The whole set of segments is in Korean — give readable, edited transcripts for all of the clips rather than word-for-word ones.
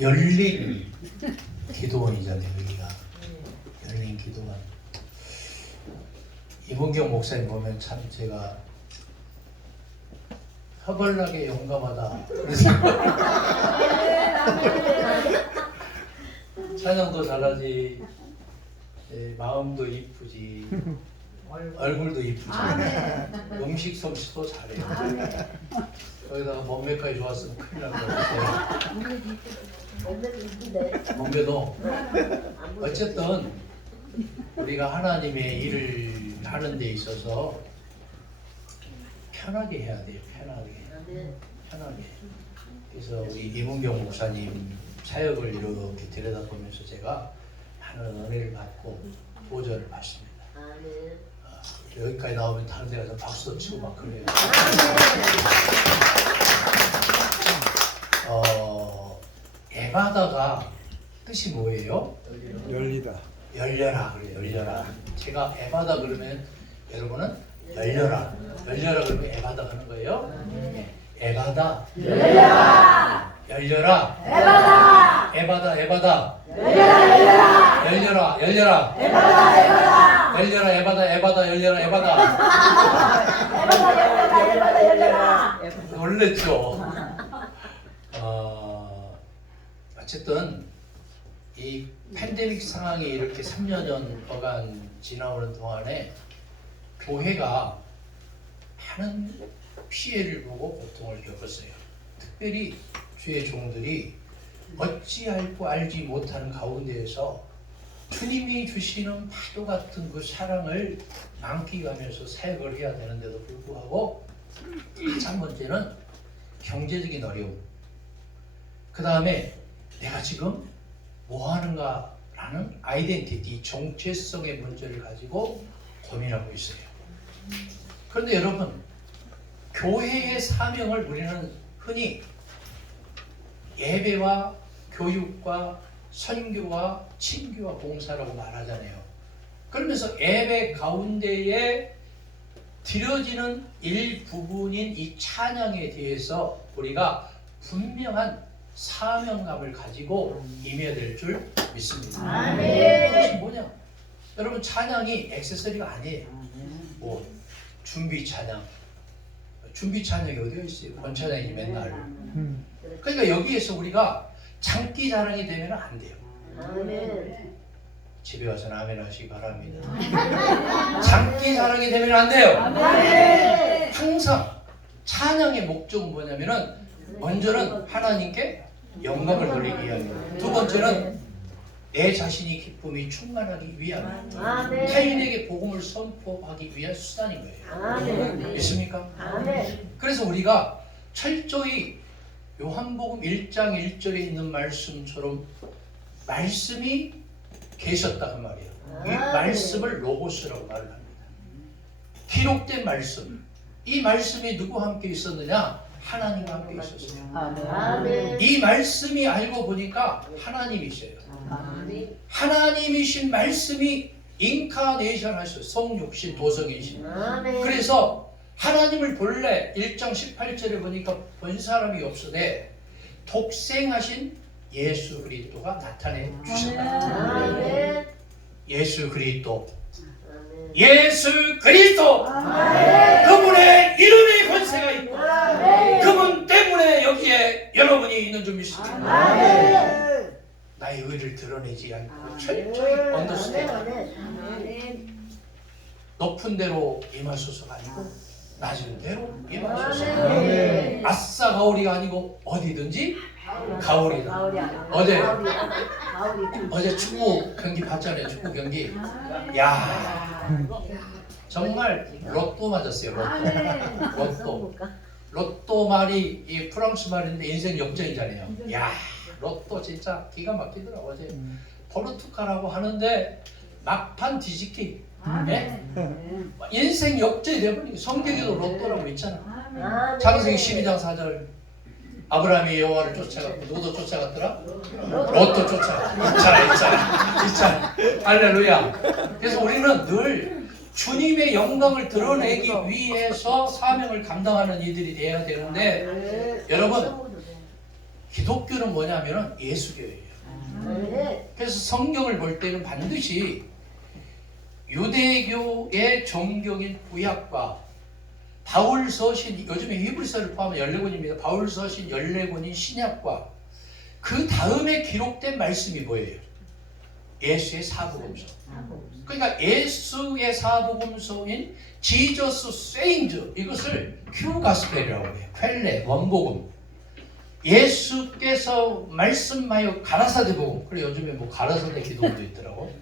열린 기도원이잖아요. 여기가 열린 기도원. 이문경 목사님 보면 참 제가 허벌나게 용감하다 그래서 찬양도 잘하지, 마음도 이쁘지, 얼굴도 이쁘지, 음식 솜씨도 잘해요. 거기다가 몸매까지 좋았으면 큰일 날 것 같아요. 몸매도 어쨌든 우리가 하나님의 일을 하는 데 있어서 편하게 해야 돼요. 편하게. 그래서 우리 이문경 목사님 사역을 이렇게 들여다보면서 제가 많은 은혜를 받고 보좌를 받습니다. 여기까지 나오면 다른 데 가서 박수도 치고 막 그래요. 에바다가 뜻이 뭐예요? 열리다. 열려라 그래요. 열려라. 제가 에바다 그러면 여러분은 열려라. 열려라 그러면 에바다 하는 거예요. 에바다. 열려라. 열려라. 에바다. 에바다. 에바다. 열려라. 열려라. 열려라. 에바다. 에바다. 열려라. 에바다. 에바다. 열려라. 에바다. 에바다. 열려라. 에바다. 열려라. 놀랬죠. 어쨌든 이 팬데믹 상황이 이렇게 3년여간 지나오는 동안에 교회가 많은 피해를 보고 고통을 겪었어요. 특별히 주의 종들이 어찌할고 알지 못하는 가운데에서 주님이 주시는 파도 같은 그 사랑을 만끽하면서 사역을 해야 되는데도 불구하고 가장 번째는 경제적인 어려움, 그 다음에 내가 지금 뭐 하는가라는 아이덴티티, 정체성의 문제를 가지고 고민하고 있어요. 그런데 여러분, 교회의 사명을 우리는 흔히 예배와 교육과 선교와 친교와 봉사라고 말하잖아요. 그러면서 예배 가운데에 드려지는 일부분인 이 찬양에 대해서 우리가 분명한 사명감을 가지고 임해야 될 줄 믿습니다. 그것이 뭐냐? 여러분, 찬양이 액세서리가 아니에요. 뭐 준비 찬양이 어디에 있어요? 본찬양이 맨날. 그러니까 여기에서 우리가 장기 자랑이 되면 안 돼요. 집에 와서는 아멘 하시기 바랍니다. 장기 자랑이 되면 안 돼요. 항상 찬양의 목적은 뭐냐면은 먼저는 하나님께 영광을 돌리기 위함이고, 두 번째는 내 자신이 기쁨이 충만하기 위함, 타인에게 복음을 선포하기 위한 수단인 거예요. 믿습니까? 그래서 우리가 철저히 요한복음 1장 1절에 있는 말씀처럼 말씀이 계셨다 그 말이에요. 이 말씀을 로고스라고 말을 합니다. 기록된 말씀, 이 말씀이 누구와 함께 있었느냐? 하나님과 함께 있었어요. 이 말씀이 알고 보니까 하나님이셔요. 하나님이신 말씀이 인카네이션 하셨어요. 성육신 도성이신. 그래서 하나님을 본래 1장 18절에 보니까 본 사람이 없으되 독생하신 예수 그리스도가 나타내 주셨다. 예수 그리스도. 예수 그리스도. 그분의 이름의 권세가 있고 그분 때문에 여기에 여러분이 있는 줄 믿습니다. 나의 의를 드러내지 않고 철저히 언더스탠드. 높은 데로 임하소서가 아니고 낮은 데로 임하소서. 아싸 가오리가 아니고 어디든지 가오리다. 어제 축구 경기 봤잖아요. 축구 경기. 야, 정말 로또 맞았어요. 로또 말이 이 프랑스 말인데 인생 역전이잖아요. 야, 로또 진짜 기가 막히더라고. 어제 포르투갈하고 하는데 막판 뒤집기. 인생 역전이 되버리고, 성경에도 로또라고 있잖아. 창세기 12장 4절. 아브라함이 여호와를 쫓아갔고, 누구도 쫓아갔더라? 로또 쫓아갔다. 있잖아. 할렐루야. 그래서 우리는 늘 주님의 영광을 드러내기 위해서 사명을 감당하는 이들이 되어야 되는데, 여러분, 기독교는 뭐냐면은 예수교예요. 그래서 성경을 볼 때는 반드시 유대교의 정경인 구약과 바울 서신, 요즘에 히브리서를 포함한 14권입니다. 바울 서신 14권인 신약과 그 다음에 기록된 말씀이 뭐예요? 예수의 사복음서. 그러니까 예수의 사복음서인 지저스 세인즈, 이것을 큐가스펠이라고 해요. 퀼레, 원복음. 예수께서 말씀하여 가라사대 복음. 그래 요즘에 뭐 가라사대 기도도 있더라고.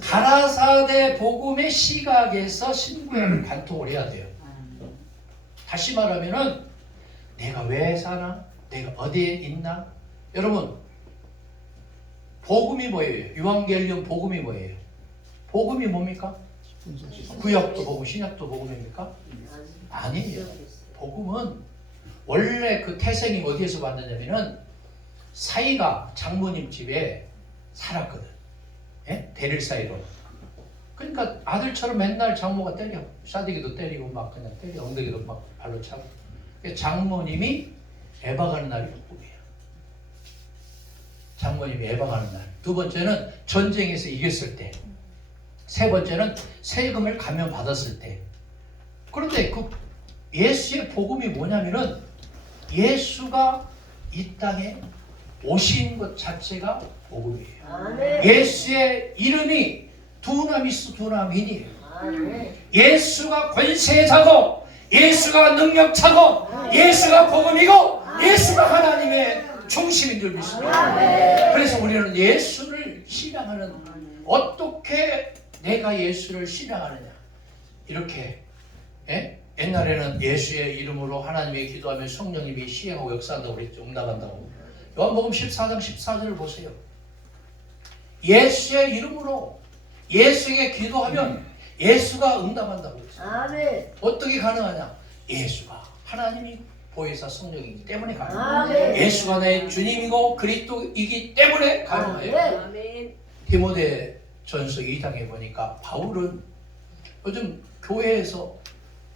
가라사대 복음의 시각에서 신구약을 관통을 해야 돼요. 다시 말하면은 내가 왜 사나? 내가 어디에 있나? 여러분, 복음이 뭐예요? 유한겔리온 복음이 뭐예요? 복음이 뭡니까? 구약도 복음, 신약도 복음입니까? 아니에요. 복음은 원래 그 태생이 어디에서 왔느냐면은 사이가 장모님 집에 살았거든. 예? 대릴 사이로. 그러니까 아들처럼 맨날 장모가 때려. 싸대기도 때리고 막 그냥 때려. 엉덩이도 막 발로 차고. 장모님이 에바 가는 날이 복음이에요. 장모님이 에바 가는 날. 두 번째는 전쟁에서 이겼을 때. 세 번째는 세금을 감면받았을 때. 그런데 그 예수의 복음이 뭐냐면은 예수가 이 땅에 오신 것 자체가 복음이에요. 예수의 이름이 두나미스 두나민이에요. 예수가 권세자고 예수가 능력자고 예수가 복음이고 예수가 하나님의 중심인 줄 믿습니다. 그래서 우리는 예수를 신앙하는, 어떻게 내가 예수를 신앙하느냐, 이렇게 옛날에는 예수의 이름으로 하나님의 기도하면 성령님이 시행하고 역사한다고 그랬죠. 응답한다고. 요한복음 14장 14절을 보세요. 예수의 이름으로 예수에게 기도하면 예수가 응답한다고 했어요. 어떻게 가능하냐? 예수가 하나님이 보혜사 성령이기 때문에 가능해요. 예수가 내 주님이고 그리스도이기 때문에 가능해요. 디모데전서 2장에 보니까 바울은 요즘 교회에서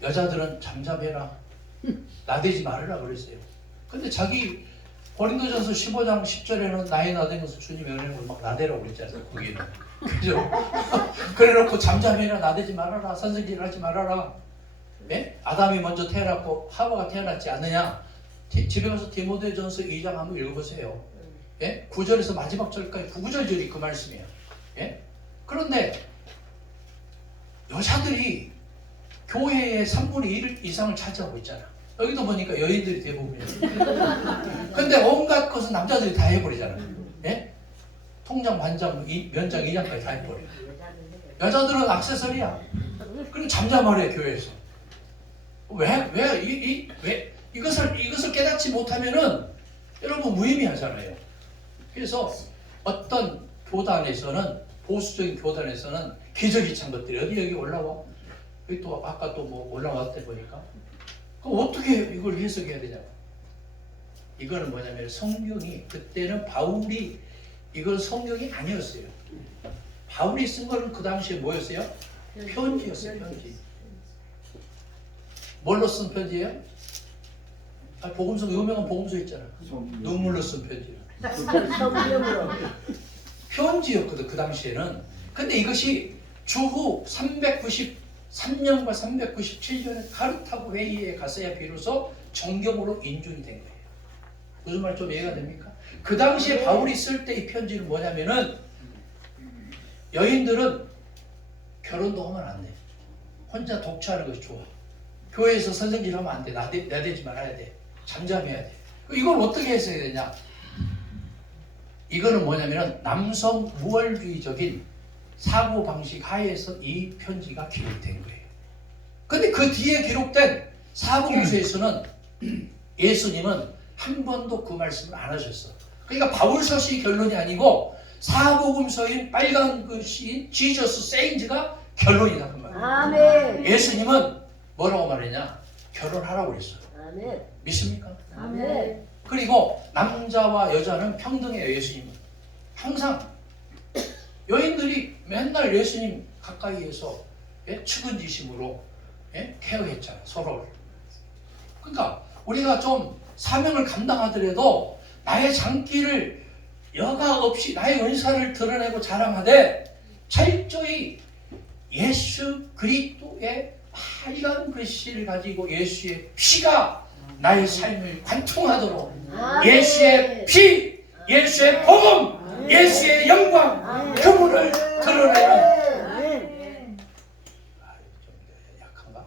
여자들은 잠잠해라, 나대지 말으라 그랬어요. 근데 자기 고린도전서 15장 10절에는 나의 나대면서 주님의 은혜를 막 나대라고 그랬잖아요. 거기는. 그죠? 그래놓고 잠잠해라, 나대지 말아라, 선생질 하지 말아라. 예? 아담이 먼저 태어났고 하와가 태어났지 않느냐? 집에 가서 디모데전서 2장 한번 읽어보세요. 예? 9절에서 마지막 절까지 9구절절이 그 말씀이에요. 예? 그런데 여자들이 교회의 3분의 1 이상을 차지하고 있잖아. 여기도 보니까 여인들이 대부분이에요. 근데 온갖 것은 남자들이 다 해버리잖아. 예? 통장, 반장, 면장, 이장까지 다 해버려. 여자들은 액세서리야. 그럼 잠잠하래 교회에서. 왜 이것을 깨닫지 못하면은 여러분 무의미하잖아요. 그래서 어떤 교단에서는, 보수적인 교단에서는 기저귀찬 것들이 여기 올라와. 여기 또 아까 또 뭐 올라왔대 보니까. 그럼 어떻게 이걸 해석해야 되냐? 이거는 뭐냐면 성경이, 그때는 바울이, 이건 성경이 아니었어요. 바울이 쓴 거는 그 당시에 뭐였어요? 편지였어요. 편지. 뭘로 쓴 편지예요? 복음서, 유명한 복음서 있잖아. 눈물로 쓴 편지요. 편지였거든 그 당시에는. 근데 이것이 주후 393년과 397년에 카르타고 회의에 갔어야 비로소 정경으로 인준이 된 거예요. 무슨 말 좀 이해가 됩니까? 그 당시에 바울이 쓸 때 이 편지는 뭐냐면은 여인들은 결혼도 하면 안 돼. 혼자 독처하는 것이 좋아. 교회에서 선생질 하면 안 돼. 나대지 말아야 돼. 잠잠해야 돼. 이걸 어떻게 해석해야 되냐? 이거는 뭐냐면은 남성 무월주의적인 사고방식 하에서 이 편지가 기록된 거예요. 근데 그 뒤에 기록된 사복음서에서는 예수님은 한 번도 그 말씀을 안 하셨어. 그러니까 바울서시 결론이 아니고 사복음서인 빨간 글씨인 지저스 세인즈가 결론이다 그 말이에요. 아멘. 예수님은 뭐라고 말했냐? 결혼하라고 그랬어요. 아멘. 믿습니까? 아멘. 그리고 남자와 여자는 평등해요. 예수님은 항상. 여인들이 맨날 예수님 가까이에서 측은지심으로 케어했잖아, 서로를. 그러니까 우리가 좀 사명을 감당하더라도 나의 장기를 여과 없이 나의 은사를 드러내고 자랑하되 철저히 예수 그리스도의 이런 글씨를 가지고 예수의 피가 나의 삶을 관통하도록 예수의 피, 예수의 복음, 예수의 영광, 그분을 드러내는 약한가?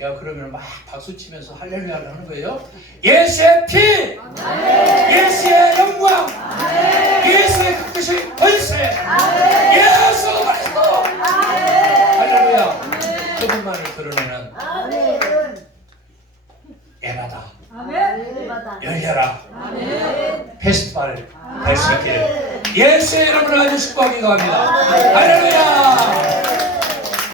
야 그러면 막 박수 치면서 할렐루야를 하는 거예요. 예수의 피, 예수의 영광, 예수의 그 뜻의 권세, 예수 그리스도, 할렐루야. 그분만을 드러내는 에바다, 열려라, 페스티벌 될 수 있기를 예수의 이름으로 아주 축복하기 바랍니다. 할렐루야.